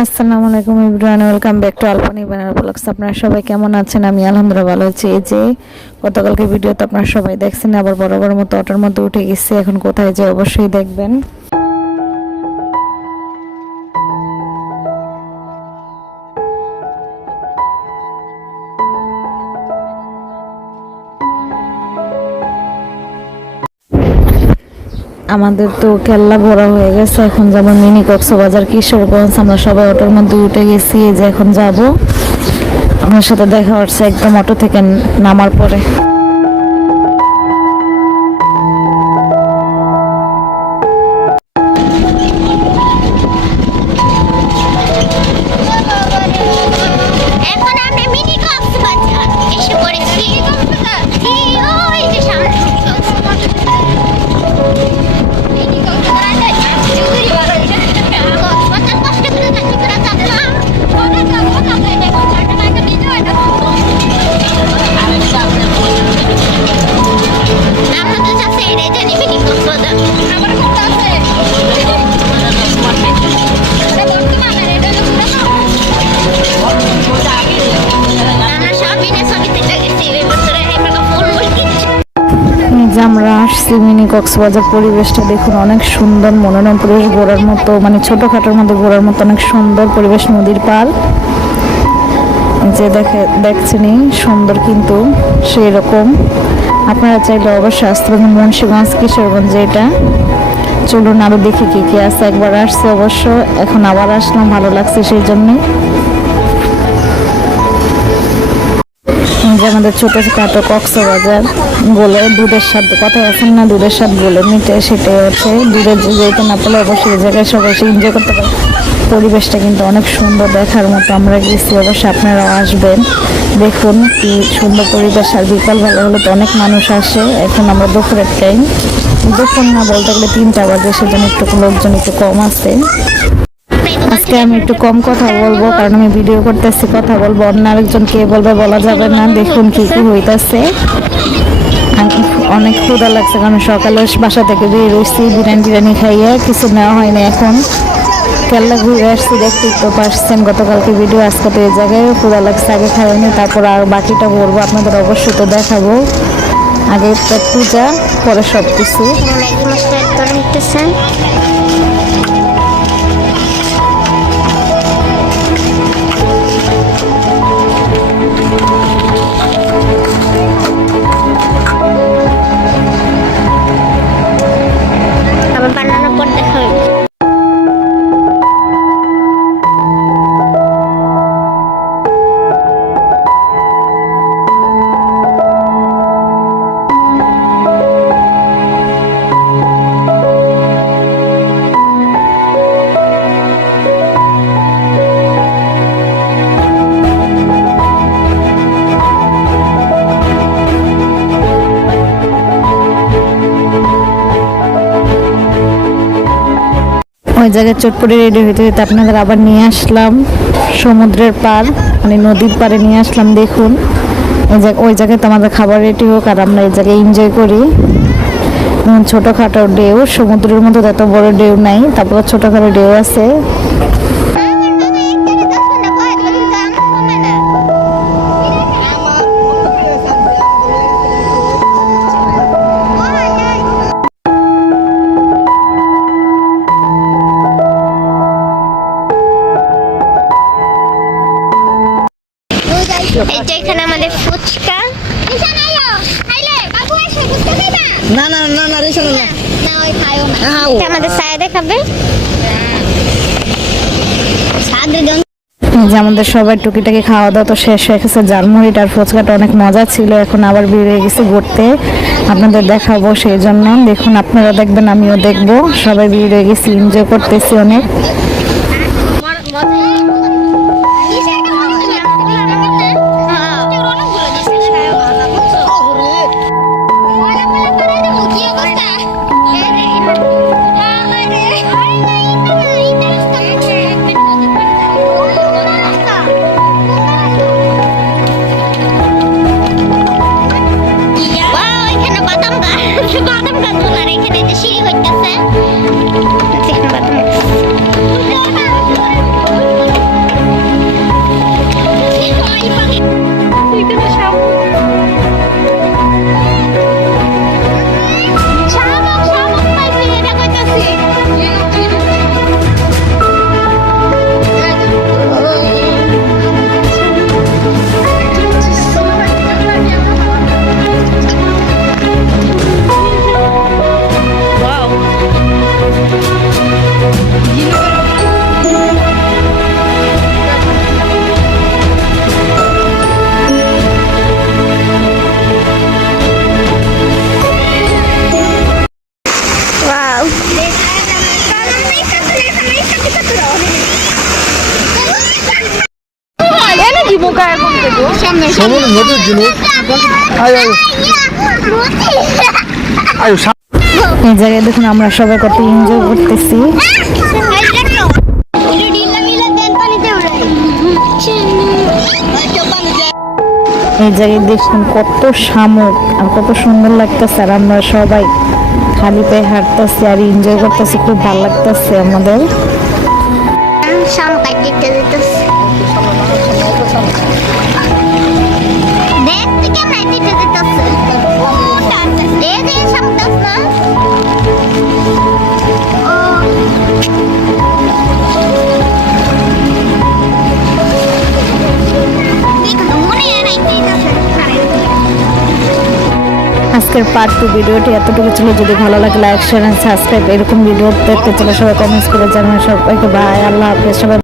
আসসালামু আলাইকুম everyone, welcome back to Alpana banner blogs. আপনারা সবাই কেমন আছেন? আমি আলহামদুলিল্লাহ ভালো আছি। এই যে গতকালকে ভিডিওতে আপনারা সবাই দেখছেন, আবার বরাবর মতো অটোর মধ্যে উঠে গেছি। এখন কোথায় যে অবশ্যই দেখবেন। আমাদের তো কেল্লা ভরা হয়ে গেছে। এখন যাবো মিনি কক্সবাজার কিশোরগঞ্জ। আমরা সবাই অটোর মধ্যে উঠে গেছি। এই যে এখন যাব। আমার সাথে দেখা হচ্ছে একদম অটো থেকে নামার পরে। আমরা আসছি মিনি কক্সবাজার। পরিবেশটা দেখুন, অনেক সুন্দর মনোরম পরিবেশ। ঘোরার মতো, মানে ছোটখাটোর মধ্যে ঘোরার মতো অনেক সুন্দর পরিবেশ। নদীর পার যে দেখছেনই সুন্দর, কিন্তু সেই রকম আপনারা চাইলে অবশ্যই আসতে পারেন মুন্সিগঞ্জ কিশোরগঞ্জ। এটা চলুন আরো দেখি কি কি আছে। একবার আসছে অবশ্য, এখন আবার আসলাম, ভালো লাগছে সেই জন্যই। যে আমাদের ছোটখাটো কক্সবাজার বলে দুধের স্বাদ, কথায় আছেন না, দুধের স্বাদ বলে মিটে, সেটাই হচ্ছে। দুধের যেতে না পারলে অবশ্যই এই জায়গায় সবাই এসে এনজয় করতে পারে। পরিবেশটা কিন্তু অনেক সুন্দর, দেখার মতো। আমরা গেছি, অবশ্যই আপনারাও আসবেন। দেখুন কি সুন্দর পরিবেশ। আর বিকালবেলা হলে তো অনেক মানুষ আসে। এখন আমরা দুপুরের টাইম, দুপুর না বলতে গেলে 3টা বাজে, সেজন্য একটু লোকজন একটু কম আছে। আজকে আমি একটু কম কথা বলবো, কারণ আমি ভিডিও করতেছি। কথা বলবো, অন্য আরেকজন কে বলবে বলা যাবে না। দেখুন কি কি হইতাছে। অনেক ক্ষুধা লাগছে, কারণ সকালে বাসা থেকে বের হয়েছি, বিরিয়ানি খাইয়ে কিছু নেওয়া হয়নি। এখন কেল্লা ঘুরে আসছি, দেখতে তো পারছেন গতকালকে ভিডিও। আজকে তো এই জায়গায় ক্ষুধা লাগছে, আগে খাইনি, তারপর আর বাকিটা বলবো আপনাদের, অবশ্যই তো দেখাবো। আগে একটা পূজা, পরে সব কিছু। ওই জায়গায় চটপটি রেডি হইতে হইতে আপনাদের আবার নিয়ে আসলাম সমুদ্রের পার, মানে নদীর পাড়ে নিয়ে আসলাম। দেখুন ওই জায়গায় তো আমাদের খাবার রেডি হোক, আর আমরা এই জায়গায় এনজয় করি। ছোটখাটো ঢেউ, সমুদ্রের মধ্যে এত বড় ঢেউ নাই, তারপর ছোটখাটো ঢেউ আছে। এখানে আমাদের ফুচকা। না না না না রেশন না না, ওই খায়ও না। আমাদের সায়দা খাবে। যে আমাদের সবাই টুকিটাকি খাওয়া দাওয়া তো শেষ হয়ে গেছে। ঝালমুড়িটা আর ফুচকাটা অনেক মজা ছিল। এখন আবার বেরিয়ে গেছি ঘুরতে, আপনাদের দেখাবো সেই জন্য। দেখুন, আপনারা দেখবেন, আমিও দেখবো। সবাই বেরিয়ে গেছি, এনজয় করতেছি অনেক। বাদাম গাছ, আর এখানে যে সিঁড়ি হইতেছে, সমুদ্র নদীর জিনিস আয় আয় আয় এই জায়গায় দেখুন আমরা সবাই কত এনজয় করতেছি। এই জায়গায় দেখুন কত শামুক আর কত সুন্দর লাগতেছে, আর আমরা সবাই খালি পায়ে হাঁটতেছি আর এনজয় করতেছি, খুব ভালো লাগতেছে আমাদের। আজকের পার্ট 2 ভিডিওটি এতটুকু ছিল। যদি ভালো লাগে লাইক শেয়ার এন্ড সাবস্ক্রাইব। এরকম ভিডিও দেখতে চলে সবাই কমেন্টস করে জানাবেন। সবাইকে বাই, আল্লাহ হাফেজ। সবাই